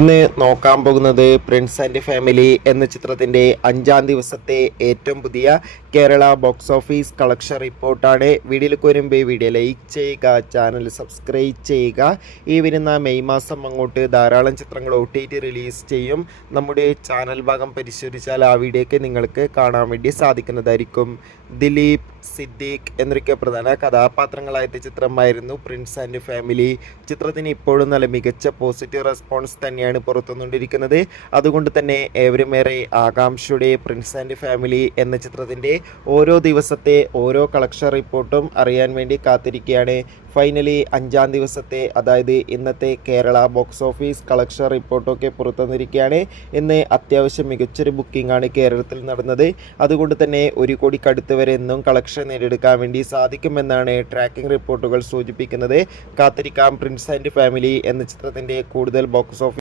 ഇന്ന് നോക്കാൻ പോകുന്നത് പ്രിൻസ് ആൻഡ് ഫാമിലി എന്ന ചിത്രത്തിൻ്റെ 5-ാം ദിവസത്തെ ഏറ്റവും പുതിയ കേരള ബോക്സ് ഓഫീസ് കളക്ഷൻ റിപ്പോർട്ടാണ്. വീഡിയോയിലേക്ക് വരുമ്പോൾ വീഡിയോ ലൈക്ക് ചെയ്യുക, ചാനൽ സബ്സ്ക്രൈബ് ചെയ്യുക. ഈ വരുന്ന മെയ് മാസം അങ്ങോട്ട് ധാരാളം ചിത്രങ്ങൾ OTT റിലീസ് ചെയ്യും. നമ്മുടെ ചാനൽ ഭാഗം പരിശോധിച്ചാൽ ആ വീഡിയോയ്ക്ക് നിങ്ങൾക്ക് കാണാൻ വേണ്ടി സാധിക്കുന്നതായിരിക്കും. ദിലീപ്, സിദ്ദീഖ് എന്നൊക്കെ പ്രധാന കഥാപാത്രങ്ങളായിട്ട് ചിത്രമായിരുന്നു പ്രിൻസ് ആൻഡ് ഫാമിലി. ചിത്രത്തിന് ഇപ്പോഴും നല്ല മികച്ച പോസിറ്റീവ് റെസ്പോൺസ് തന്നെയാണ് പുറത്തുവന്നുകൊണ്ടിരിക്കുന്നത്. അതുകൊണ്ട് തന്നെ ഏവരുമേറെ ആകാംക്ഷയുടെ പ്രിൻസ് ആൻഡ് ഫാമിലി എന്ന ചിത്രത്തിൻ്റെ ഓരോ ദിവസത്തെ ഓരോ കളക്ഷൻ റിപ്പോർട്ടും അറിയാൻ വേണ്ടി കാത്തിരിക്കുകയാണ്. ഫൈനലി 5-ാം ദിവസത്തെ, അതായത് ഇന്നത്തെ കേരള ബോക്സ് ഓഫീസ് കളക്ഷൻ റിപ്പോർട്ടൊക്കെ പുറത്തുവന്നിരിക്കുകയാണ്. ഇന്ന് അത്യാവശ്യം മികച്ചൊരു ബുക്കിംഗ് ആണ് കേരളത്തിൽ നടന്നത്. അതുകൊണ്ട് തന്നെ 1 കോടിക്കടുത്ത് വരെ എന്നും കളക്ഷൻ നേടിയെടുക്കാൻ വേണ്ടി സാധിക്കുമെന്നാണ് ട്രാക്കിംഗ് റിപ്പോർട്ടുകൾ സൂചിപ്പിക്കുന്നത്. കാത്തിരിക്കാം പ്രിൻസ് ആൻഡ് ഫാമിലി എന്ന ചിത്രത്തിൻ്റെ കൂടുതൽ ബോക്സ് ഓഫീസ്